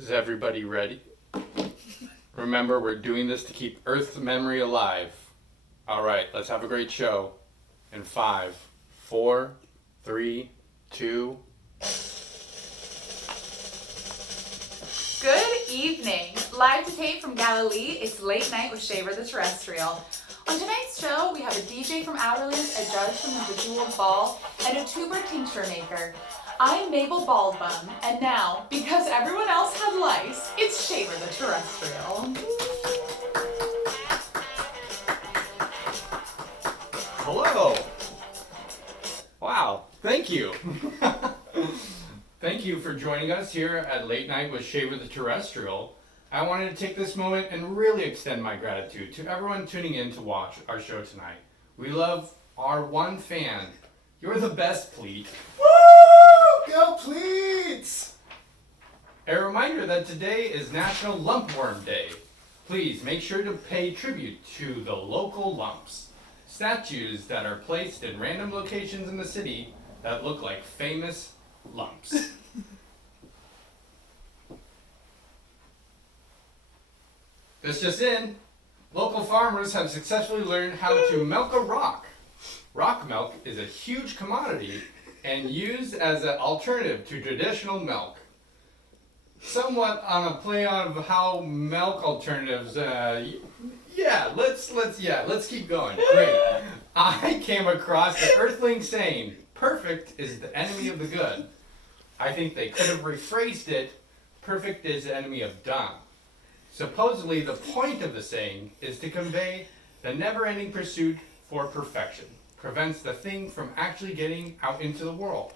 Is everybody ready? Remember, we're doing this to keep Earth's memory alive. All right, let's have a great show. In 5, 4, 3, 2. Good evening. Live to tape from Galilee, it's Late Night with Shaver the Terrestrial. On tonight's show, we have a DJ from Outerlands, a judge from the Bejeweled Ball, and a tuber tincture maker. I'm Mabel Baldbum, and now, because everyone else had lice, it's Shaver the Terrestrial. Hello. Wow, thank you. Thank you for joining us here at Late Night with Shaver the Terrestrial. I wanted to take this moment and really extend my gratitude to everyone tuning in to watch our show tonight. We love our one fan. You're the best, Pleat. Woo! Go Pleats! A reminder that today is National Lumpworm Day. Please make sure to pay tribute to the local lumps, statues that are placed in random locations in the city that look like famous lumps. This just in, local farmers have successfully learned how to milk a rock. Rock milk is a huge commodity and used as an alternative to traditional milk. Somewhat on a play on how milk alternatives, let's keep going. Great. I came across the Earthlings saying, perfect is the enemy of the good. I think they could have rephrased it, perfect is the enemy of done. Supposedly, the point of the saying is to convey the never-ending pursuit for perfection prevents the thing from actually getting out into the world.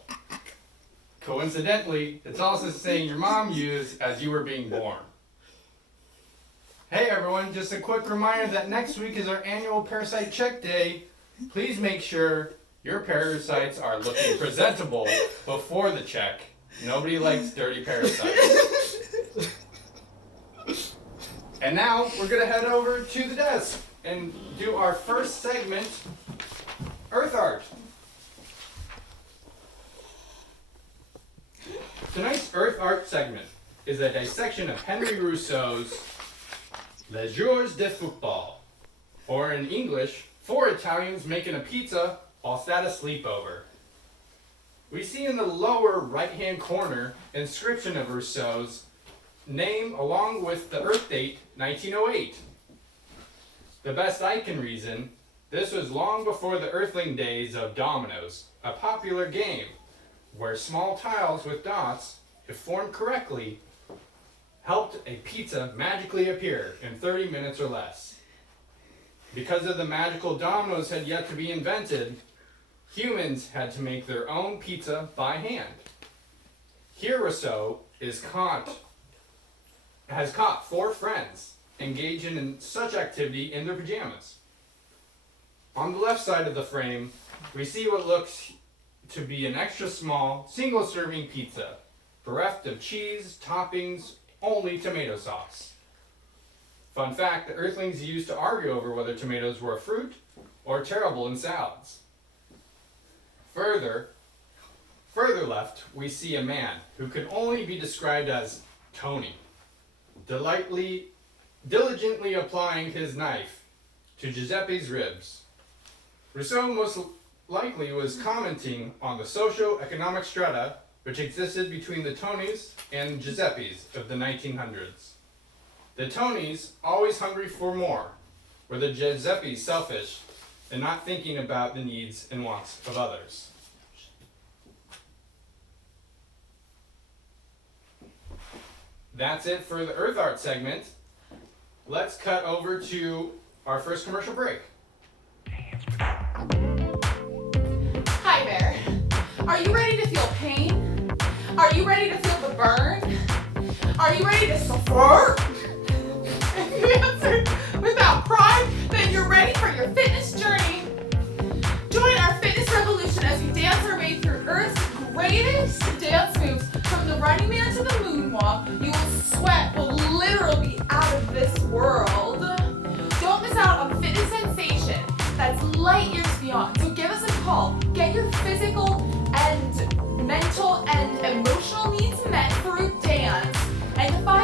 Coincidentally, it's also the saying your mom used as you were being born. Hey everyone, just a quick reminder that next week is our annual Parasite Check Day. Please make sure your parasites are looking presentable before the check. Nobody likes dirty parasites. And now we're going to head over to the desk and do our first segment, Earth Art. Tonight's Earth Art segment is a dissection of Henry Rousseau's Les Jours de Football, or in English, 4 Italians making a pizza whilst at a sleepover. We see in the lower right-hand corner inscription of Rousseau's name along with the Earth date 1908. The best I can reason, this was long before the Earthling days of dominoes, a popular game where small tiles with dots, if formed correctly, helped a pizza magically appear in 30 minutes or less. Because of the magical dominoes had yet to be invented, humans had to make their own pizza by hand. Here Rousseau has caught 4 friends engaging in such activity in their pajamas. On the left side of the frame, we see what looks to be an extra small, single-serving pizza, bereft of cheese, toppings, only tomato sauce. Fun fact, the Earthlings used to argue over whether tomatoes were a fruit or terrible in salads. Further left, we see a man who can only be described as Tony, diligently applying his knife to Giuseppe's ribs. Rousseau most likely was commenting on the socio-economic strata which existed between the Tonys and Giuseppes of the 1900s. The Tonys, always hungry for more, were the Giuseppes selfish and not thinking about the needs and wants of others. That's it for the Earth Art segment. Let's cut over to our first commercial break. Hi there. Are you ready to feel pain? Are you ready to feel the burn? Are you ready to suffer? If you answered without pride, then you're ready for your fitness journey. Join our fitness revolution as we dance our way through Earth's greatest dance moves. From the Running Man to the moonwalk, you will sweat will literally be out of this world. Don't miss out on fitness sensation that's light years beyond. So give us a call. Get your physical and mental and emotional needs met through dance and defy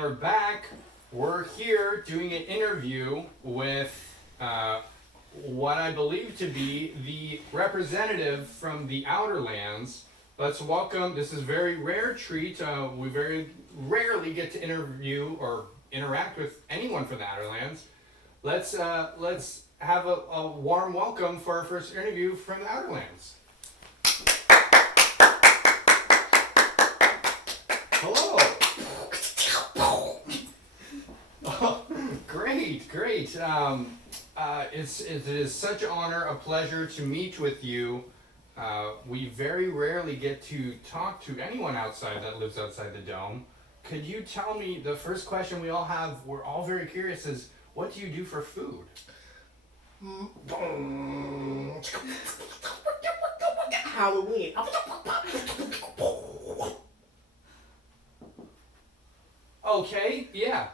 And we're back. We're here doing an interview with what I believe to be the representative from the Outer Lands. Let's welcome, this is a very rare treat. We very rarely get to interview or interact with anyone from the Outer Lands. Let's have a warm welcome for our first interview from the Outer Lands. Hello. Oh, great. It is such an honor, a pleasure to meet with you. We very rarely get to talk to anyone outside that lives outside the dome. Could you tell me, the first question we all have, we're all very curious, is what do you do for food? Halloween. Okay, yeah.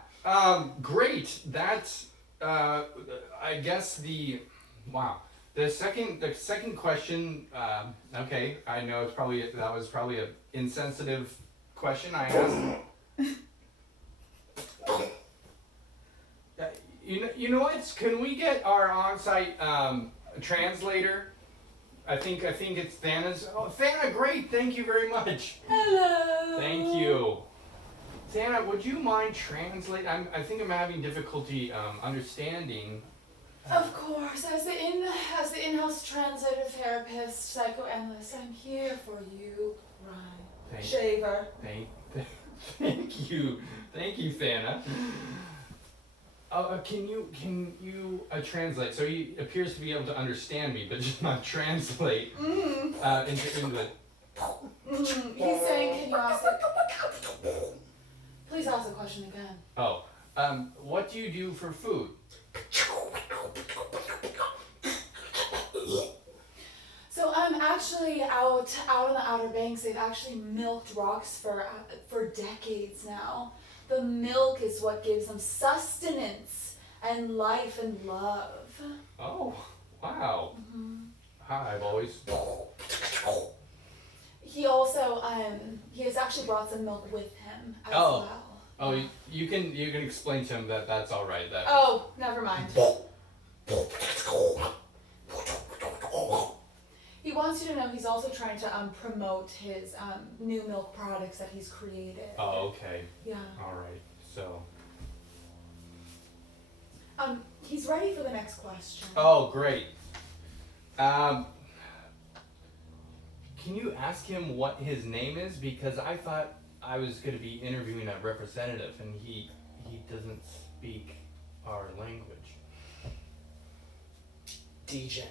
Great. That's I guess the second question, okay, I know that was probably an insensitive question I asked. You know what? Can we get our on-site translator? I think it's Thana's. Oh, Thana, great! Thank you very much. Hello. Thank you. Thana, would you mind translating? I think I'm having difficulty understanding. Of course, as the in-house translator, therapist, psychoanalyst, I'm here for you, Ryan. Shaver. Thank you, Thana. Can you translate? So he appears to be able to understand me, but just not translate into English. He's saying, can you ask it? Please ask the question again. Oh, what do you do for food? So I'm actually out on the Outer Banks. They've actually milked rocks for decades now. The milk is what gives them sustenance and life and love. Oh, wow. Mm-hmm. I've always. He also he has actually brought some milk with him as well. Oh, you can explain to him that that's all right. That. Oh, never mind. He wants you to know he's also trying to promote his new milk products that he's created. Oh, okay. Yeah. All right. So. He's ready for the next question. Oh, great. Can you ask him what his name is? Because I thought I was going to be interviewing a representative, and he doesn't speak our language. DJ.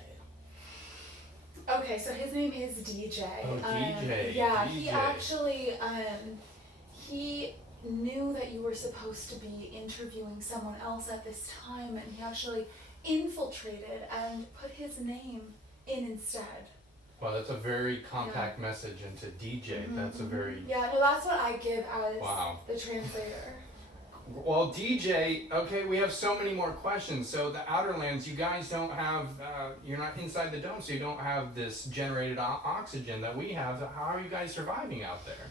Okay, so his name is DJ. Oh, DJ. Yeah, DJ. he actually he knew that you were supposed to be interviewing someone else at this time, and he actually infiltrated and put his name in instead. Wow, that's a very compact message into DJ. Mm-hmm. That's a very... Yeah, no, that's what I give as Wow. the translator. Well, DJ, okay, we have so many more questions. So the Outer Lands, you guys don't have, you're not inside the dome, so you don't have this generated oxygen that we have. How are you guys surviving out there?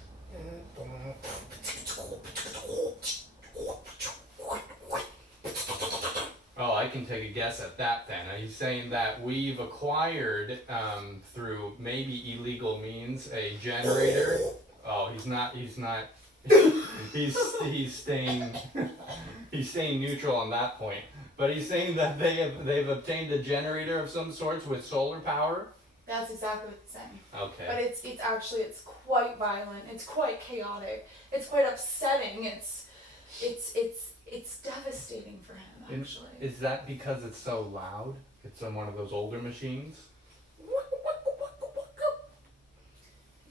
Oh, I can take a guess at that then. He's saying that we've acquired, through maybe illegal means, a generator. Oh, he's not, he's staying, he's staying neutral on that point. But he's saying that they've obtained a generator of some sorts with solar power. That's exactly what he's saying. Okay. But it's quite violent. It's quite chaotic. It's quite upsetting. It's devastating for him, actually. Is that because it's so loud? It's on one of those older machines?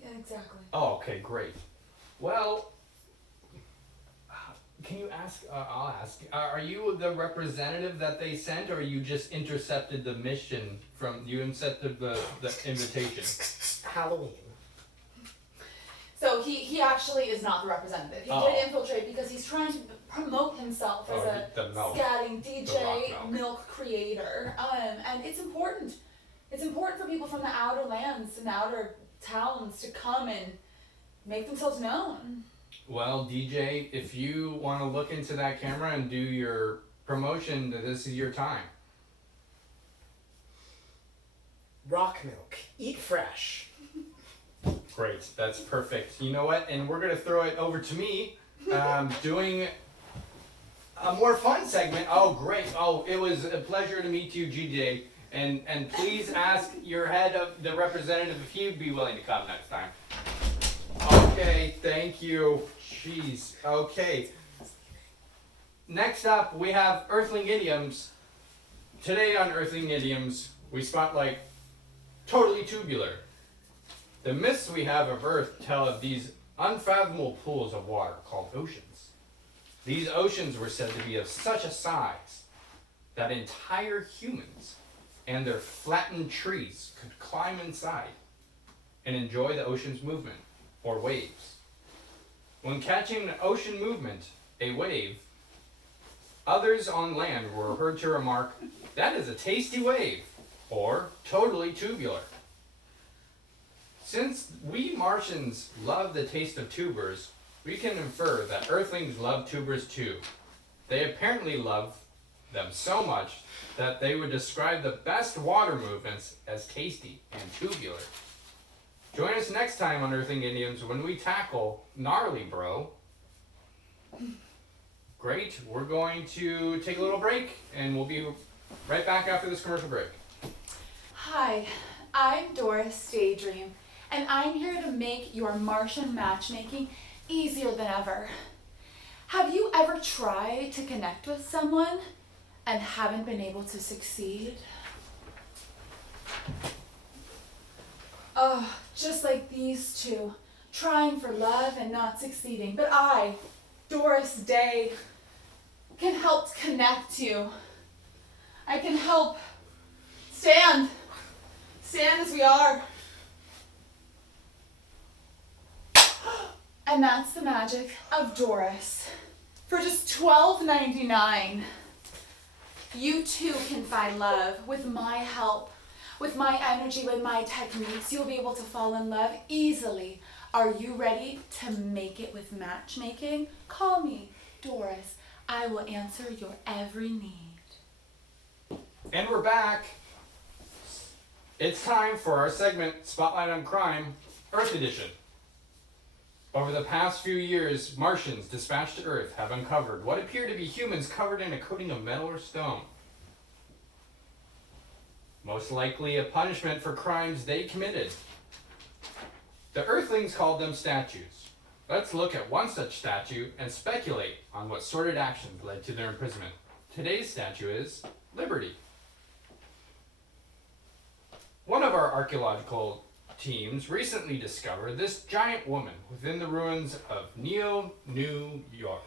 Yeah, exactly. Oh, okay, great. Well, can you ask, I'll ask, are you the representative that they sent, or you just intercepted the mission you intercepted the invitation? Halloween. So he actually is not the representative. He did infiltrate because he's trying to promote himself as a scatting DJ milk creator. And it's important. It's important for people from the outer lands and outer towns to come and make themselves known. Well, DJ, if you want to look into that camera and do your promotion, this is your time. Rock milk. Eat fresh. Great, that's perfect. You know what? And we're going to throw it over to me, doing a more fun segment. Oh, great. Oh, it was a pleasure to meet you, GJ. And please ask your head of the representative if he'd be willing to come next time. Okay, thank you. Jeez. Okay. Next up, we have Earthling Idioms. Today on Earthling Idioms, we spotlight totally tubular. The myths we have of Earth tell of these unfathomable pools of water called oceans. These oceans were said to be of such a size that entire humans and their flattened trees could climb inside and enjoy the ocean's movement, or waves. When catching an ocean movement, a wave, others on land were heard to remark, "That is a tasty wave," or "totally tubular." Since we Martians love the taste of tubers, we can infer that Earthlings love tubers too. They apparently love them so much that they would describe the best water movements as tasty and tubular. Join us next time on Earthling Idioms when we tackle Gnarly Bro. Great, we're going to take a little break and we'll be right back after this commercial break. Hi, I'm Doris, Daydream, and I'm here to make your Martian matchmaking easier than ever. Have you ever tried to connect with someone and haven't been able to succeed? Oh, just like these two, trying for love and not succeeding. But I, Doris Day, can help connect you. I can help stand as we are. And that's the magic of Doris. For just $12.99, you too can find love with my help, with my energy, with my techniques. You'll be able to fall in love easily. Are you ready to make it with matchmaking? Call me, Doris. I will answer your every need. And we're back. It's time for our segment, Spotlight on Crime, Earth Edition. Over the past few years, Martians dispatched to Earth have uncovered what appear to be humans covered in a coating of metal or stone. Most likely a punishment for crimes they committed. The Earthlings called them statues. Let's look at one such statue and speculate on what sordid actions led to their imprisonment. Today's statue is Liberty. One of our archaeological teams recently discovered this giant woman within the ruins of New York.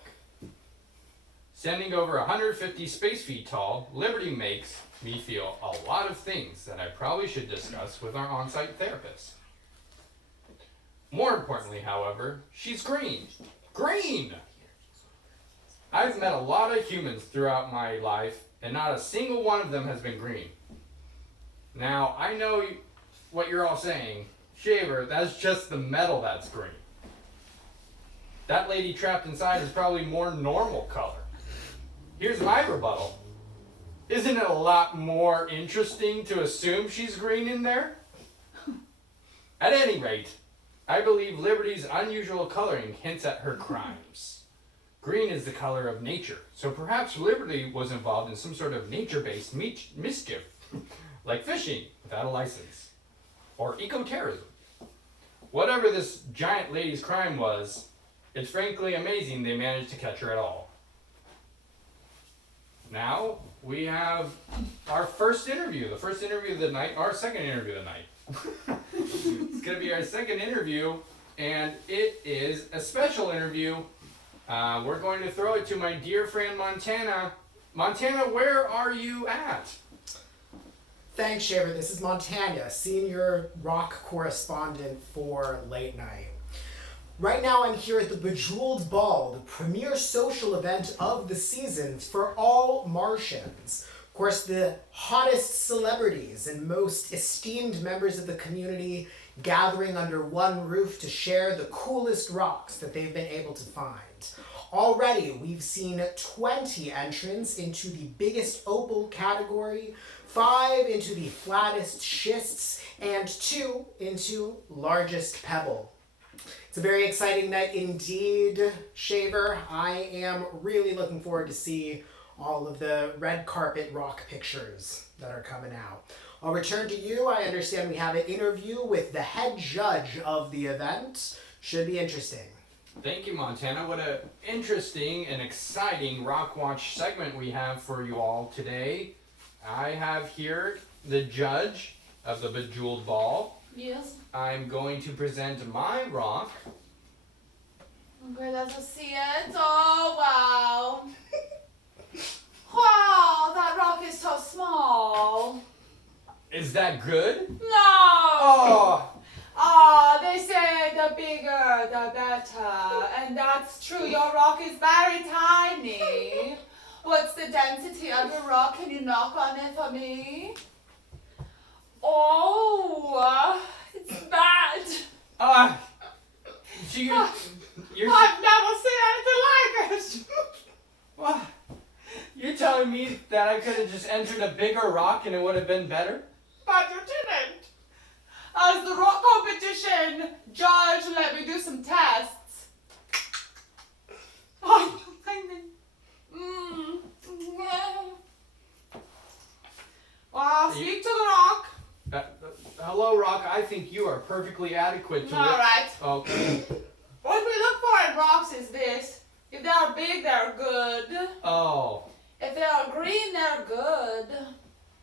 Standing over 150 space feet tall, Liberty makes me feel a lot of things that I probably should discuss with our on-site therapist. More importantly, however, she's green. Green! I've met a lot of humans throughout my life, and not a single one of them has been green. Now, I know what you're all saying. Shaver, that's just the metal that's green. That lady trapped inside is probably more normal color. Here's my rebuttal. Isn't it a lot more interesting to assume she's green in there? At any rate, I believe Liberty's unusual coloring hints at her crimes. Green is the color of nature, so perhaps Liberty was involved in some sort of nature-based mischief, like fishing without a license, or eco-terrorism. Whatever this giant lady's crime was, it's frankly amazing they managed to catch her at all. Now, we have our first interview, the first interview of the night, our second interview of the night. It's going to be our second interview, and it is a special interview. We're going to throw it to my dear friend Montana. Montana, where are you at? Thanks, Shaver. This is Montana, senior rock correspondent for Late Night. Right now I'm here at the Bejeweled Ball, the premier social event of the season for all Martians. Of course, the hottest celebrities and most esteemed members of the community gathering under one roof to share the coolest rocks that they've been able to find. Already, we've seen 20 entrants into the biggest opal category, 5 into the flattest schists, and 2 into largest pebble. It's a very exciting night indeed, Shaver. I am really looking forward to see all of the red carpet rock pictures that are coming out. I'll return to you. I understand we have an interview with the head judge of the event. Should be interesting. Thank you, Montana. What an interesting and exciting Rock Watch segment we have for you all today. I have here the judge of the Bejeweled Ball. Yes. I'm going to present my rock. Okay, let's see it. Oh, wow. Wow, that rock is so small. Is that good? No! Oh! They say the bigger, the better. And that's true. Your rock is very tiny. What's the density of your rock? Can you knock on it for me? Oh, it's bad. So you're I've never seen anything like it. What? You're telling me that I could have just entered a bigger rock and it would have been better? But you didn't. As the rock competition judge, let me do some tests. Oh, well, speak to the rock. Hello, rock. I think you are perfectly adequate to All it. right. Okay. What we look for in rocks is this. If they are big, they're good. Oh, If they are green, they're good.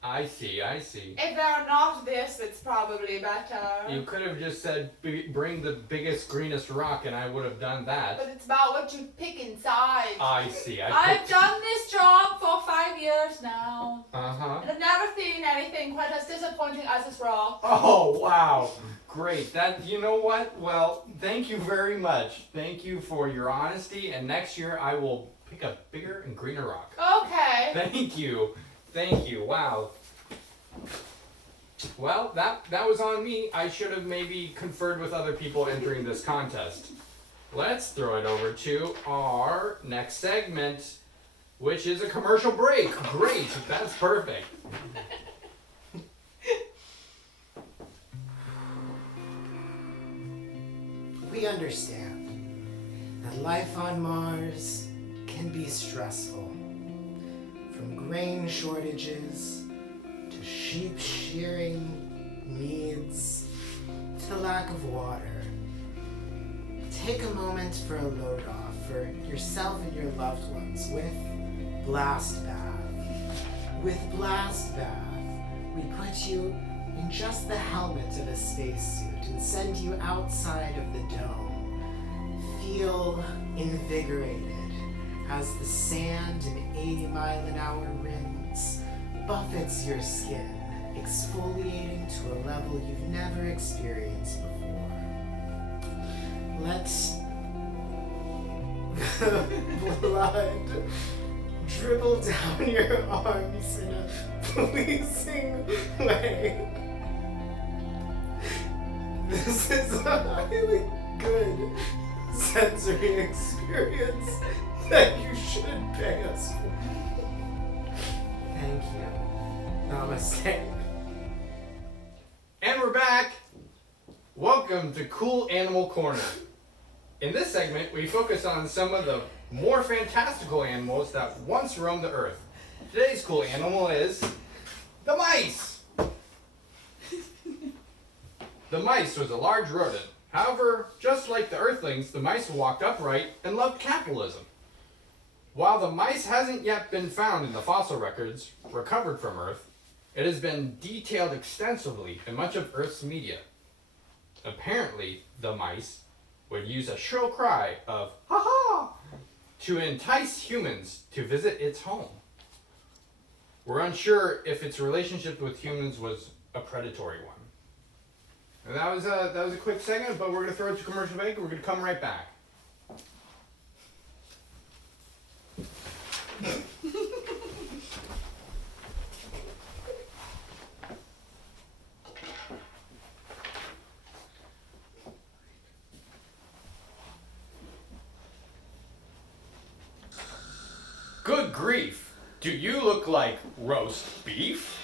I see. If they're not this, it's probably better. You could have just said, bring the biggest, greenest rock, and I would have done that. But it's about what you pick inside. I see. I've done this job for 5 years now. Uh-huh. And I've never seen anything quite as disappointing as this rock. Oh, wow. Great. You know what? Well, thank you very much. Thank you for your honesty, and next year I will pick a bigger and greener rock. Okay. Thank you. Wow. Well, that was on me. I should have maybe conferred with other people entering this contest. Let's throw it over to our next segment, which is a commercial break. Great. That's perfect. We understand that life on Mars can be stressful. From grain shortages to sheep shearing needs to the lack of water. Take a moment for a load off for yourself and your loved ones with Blast Bath. With Blast Bath, we put you in just the helmet of a spacesuit and send you outside of the dome. Feel invigorated as the sand in 80-mile-an-hour winds buffets your skin, exfoliating to a level you've never experienced before. Let the blood dribble down your arms in a pleasing way. This is a highly good sensory experience that you should pay us for. Thank you. Namaste. And we're back. Welcome to Cool Animal Corner. In this segment, we focus on some of the more fantastical animals that once roamed the earth. Today's cool animal is the mice. The mice was a large rodent. However, just like the Earthlings, the mice walked upright and loved capitalism. While the mice hasn't yet been found in the fossil records recovered from Earth, it has been detailed extensively in much of Earth's media. Apparently, the mice would use a shrill cry of "ha-ha" to entice humans to visit its home. We're unsure if its relationship with humans was a predatory one. And that was a quick segment, but we're going to throw it to commercial break and we're going to come right back. Good grief! Do you look like roast beef?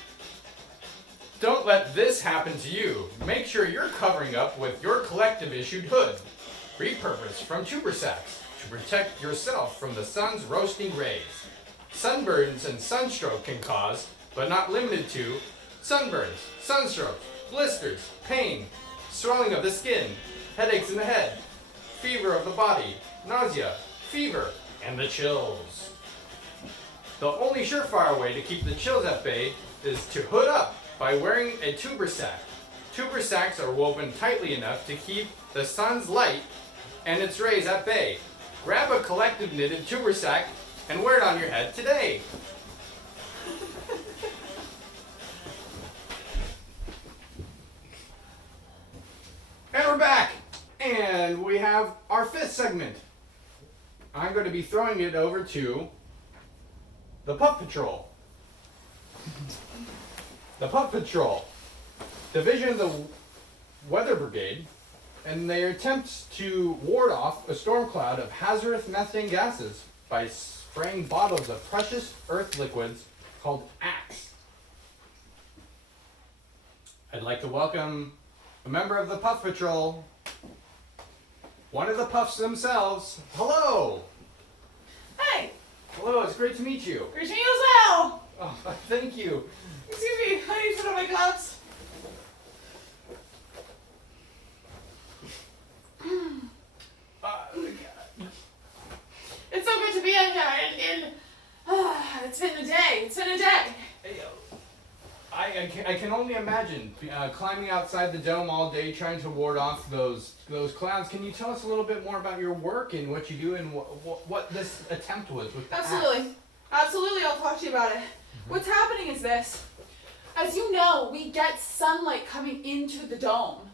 Don't let this happen to you. Make sure you're covering up with your collective issued hood, repurposed from tuber sacks to protect yourself from the sun's roasting rays. Sunburns and sunstroke can cause, but not limited to, sunburns, sunstrokes, blisters, pain, swelling of the skin, headaches in the head, fever of the body, nausea, fever, and the chills. The only surefire way to keep the chills at bay is to hood up by wearing a tuber sack. Tuber sacks are woven tightly enough to keep the sun's light and its rays at bay. Grab a collective knitted tuber sack and wear it on your head today. And we're back! And we have our fifth segment. I'm going to be throwing it over to the Puff Patrol. The Puff Patrol, division of the Weather Brigade, and their attempts to ward off a storm cloud of hazardous methane gases by spraying bottles of precious earth liquids called Axe. I'd like to welcome a member of the Puff Patrol, one of the Puffs themselves. Hello! Hey! Hello, it's great to meet you. Great to meet you as well! Oh, thank you. Excuse me, I need to put on my gloves. It's so good to be in here, and it's been a day. It's been a day. I can only imagine climbing outside the dome all day trying to ward off those clouds. Can you tell us a little bit more about your work and what you do and what this attempt was with the axe? Absolutely, I'll talk to you about it. What's happening is this. As you know, we get sunlight coming into the dome.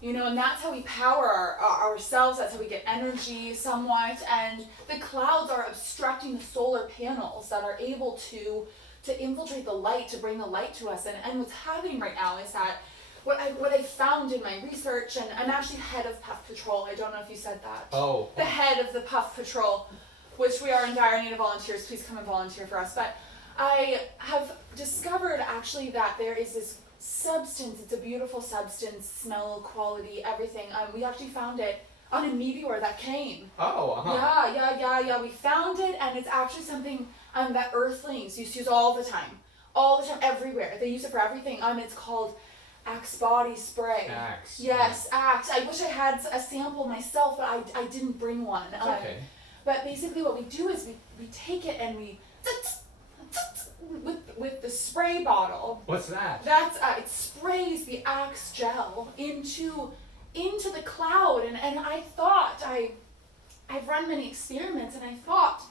You know, and that's how we power ourselves, that's how we get energy somewhat, and the clouds are obstructing the solar panels that are able to infiltrate the light, to bring the light to us. And what's happening right now is that what I found in my research, and I'm actually head of Puff Patrol, I don't know if you said that. Oh. The head of the Puff Patrol, which we are in dire need of volunteers, please come and volunteer for us. But I have discovered actually that there is this substance, it's a beautiful substance, smell, quality, everything. We actually found it on a meteor that came. Oh, Yeah, we found it, and it's actually something that Earthlings used to use all the time, everywhere. They use it for everything. It's called Axe body spray. Axe. Yes, Axe. I wish I had a sample myself, but I didn't bring one. Okay. But basically what we do is we take it and we with the spray bottle. What's that? That's it sprays the Axe gel into the cloud, and I thought I've run many experiments, and I thought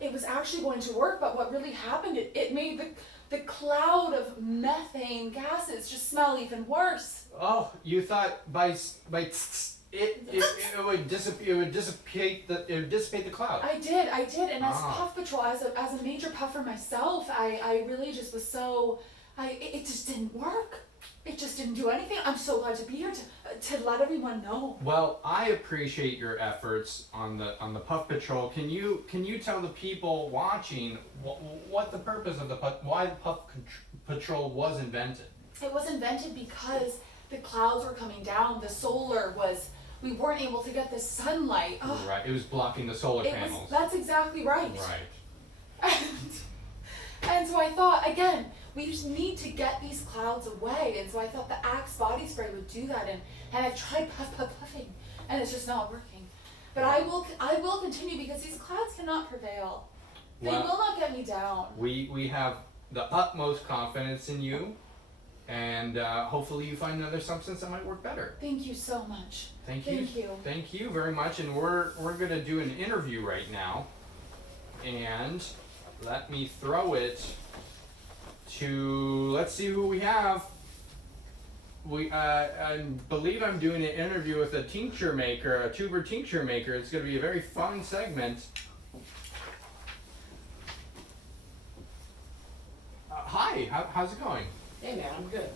it was actually going to work, but what really happened, it made the cloud of methane gases just smell even worse. Oh, you thought it would dissipate the cloud. I did, and as Puff Patrol, as a major puffer myself, I really just was so, it just didn't work. It just didn't do anything. I'm so glad to be here to let everyone know. Well, I appreciate your efforts on the Puff Patrol. Can you tell the people watching what the purpose of why the Puff Patrol was invented? It was invented because the clouds were coming down. We weren't able to get the sunlight. Oh. Right. It was blocking the solar panels. That's exactly right. Right. And so I thought, again, we just need to get these clouds away. And so I thought the Axe body spray would do that. And I've tried puffing, and it's just not working. But I will continue, because these clouds cannot prevail. They will not get me down. We have the utmost confidence in you, and hopefully you find another substance that might work better. Thank you so much. Thank you. Thank you very much. And we're gonna do an interview right now, and let me throw it to, let's see who we have. I believe I'm doing an interview with a tincture maker, a tuber tincture maker. It's going to be a very fun segment. Hi, how's it going? Hey man, I'm good.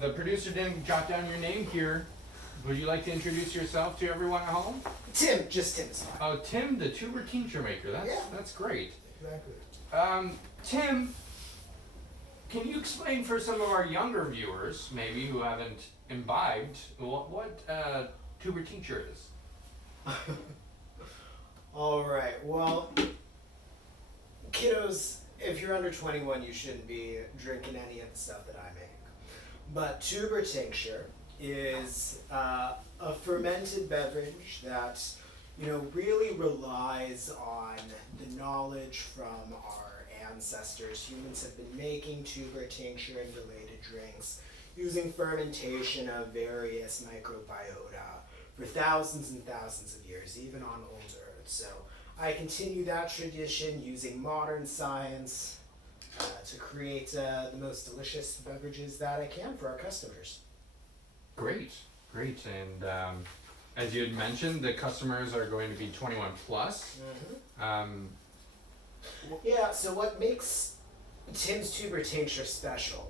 The producer didn't jot down your name here. Would you like to introduce yourself to everyone at home? Tim, just Tim is fine. Oh, Tim, the tuber tincture maker. That's great. Exactly. Tim, can you explain for some of our younger viewers, maybe who haven't imbibed, what tuber tincture is? Alright, well, kiddos, if you're under 21, you shouldn't be drinking any of the stuff that I make. But tuber tincture is a fermented beverage that, really relies on the knowledge from our ancestors. Humans have been making tuber tincture and related drinks using fermentation of various microbiota for thousands and thousands of years, even on old Earth. So I continue that tradition using modern science to create the most delicious beverages that I can for our customers. Great. And as you had mentioned, the customers are going to be 21 plus. Yeah, so what makes Tim's tuber tincture special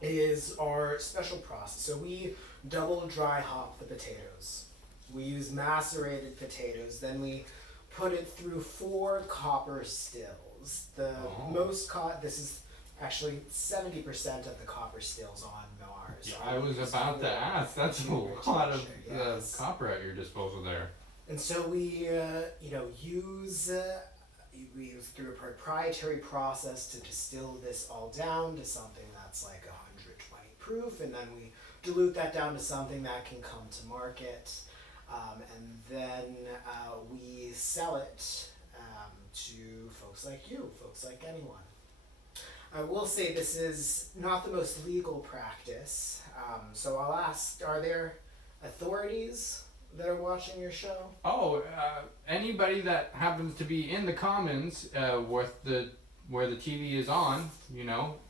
is our special process. So we double dry hop the potatoes. We use macerated potatoes, then we put it through 4 copper stills. This is actually 70% of the copper stills on Mars. Yeah, I was about to ask. That's a lot of copper at your disposal there. And so we, use through a proprietary process to distill this all down to something that's like 120 proof, and then we dilute that down to something that can come to market, and then we sell it to folks like you, folks like anyone. I will say this is not the most legal practice, so I'll ask, are there authorities that are watching your show? Anybody that happens to be in the Commons where the TV is on,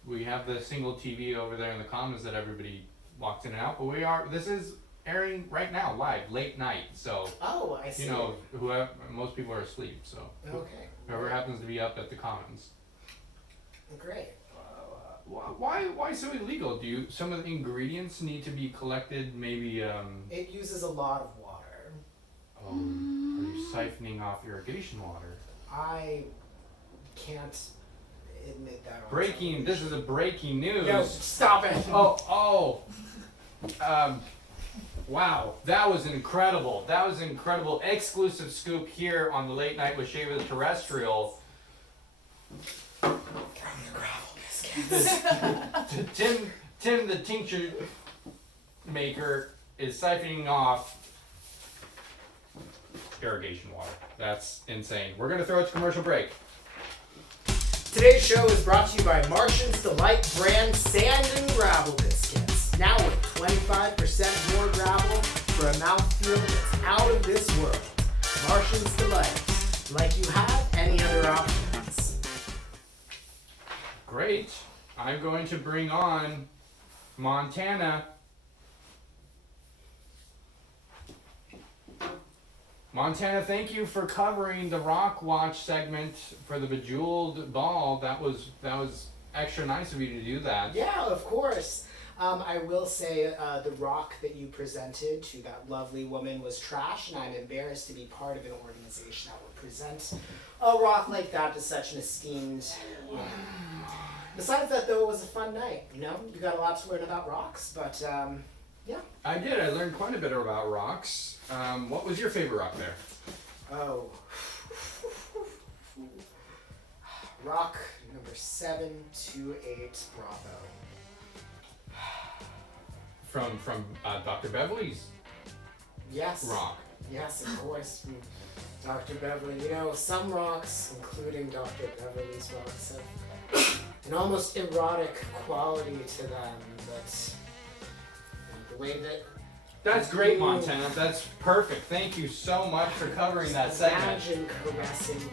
we have the single TV over there in the Commons that everybody walks in and out, but this is airing right now, live, late night, so, I see. Most people are asleep, so. Okay. Whoever happens to be up at the Commons. Great. Why so illegal? Some of the ingredients need to be collected, maybe, It uses a lot of water. are you siphoning off irrigation water? I can't admit that. This is a breaking news. No, stop it. Wow, that was incredible. Exclusive scoop here on the Late Night with Shaver the Terrestrial. Tim the tincture maker is siphoning off irrigation water. That's insane. We're gonna throw it to commercial break. Today's show is brought to you by Martian's Delight brand sand and gravel biscuits. Now with 25% more gravel for a mouthfeel that's out of this world. Martian's Delight. Like you have any other options. Great. I'm going to bring on Montana. Montana, thank you for covering the Rock Watch segment for the Bejeweled ball. That was extra nice of you to do that. Yeah, of course. I will say the rock that you presented to that lovely woman was trash, and I'm embarrassed to be part of an organization that would present a rock like that to such an esteemed woman. Besides that, though, it was a fun night. You got a lot to learn about rocks, but yeah. I did. I learned quite a bit about rocks. What was your favorite rock there? Oh. Rock number 728 Bravo. From Dr. Beverly's Yes. rock. Yes, of course. From Dr. Beverly. Some rocks, including Dr. Beverly's rocks, have an almost erotic quality to them, but the way that... That's great, Montana. That's perfect. Thank you so much for covering that segment. Imagine caressing.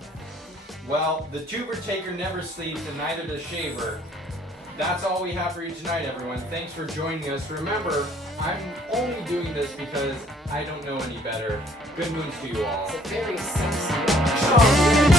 Well, the tuber taker never sleeps, and neither does Shaver. That's all we have for you tonight, everyone. Thanks for joining us. Remember, I'm only doing this because I don't know any better. Good moons to you all. It's a very sexy...